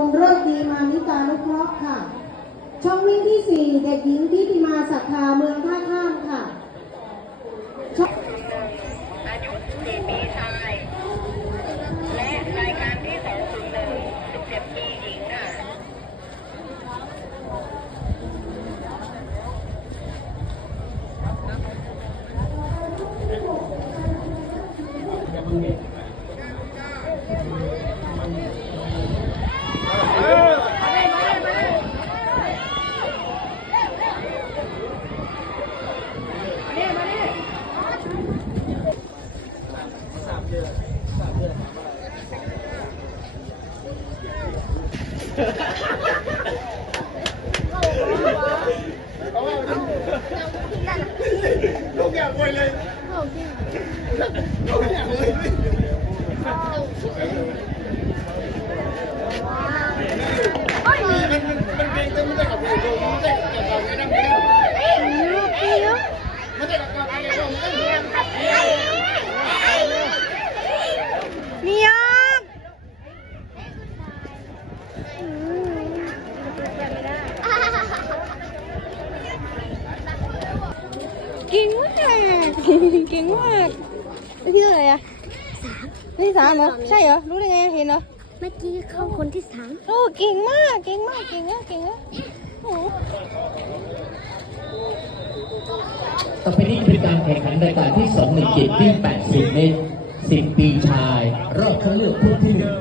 ลเลิกดีมานิกานุเคราะห์ค่ะ ช่องวิ่งที่ 4 เด็กหญิงทิติมาศรัทธาเมืองท่าข้ามค่ะช่องอายุ4ปีชาย และรายการที่201 17ปีหญิงค่ะ Không nhà ngồi lên Không nhà ngồi lên Hãy subscribe cho kênh Ghiền Mì Gõ Để không bỏ lỡ những video hấp dẫn เก่งมากเก่งมากแล้วที่เท่าไหร่อะที่สามเหรอใช่เหรอรู้ได้ไงเห็นเหรอเมื่อกี้เข้าคนที่สามโอ้เก่งมากเก่งมากเก่งอะเก่งอะโอ้ต่อไปนี้คือการแข่งขันรายการที่2ในเกียรติวิ่ง80เมตร10ปีชาย รอบคัดเลือกผู้ที่หนึ่ง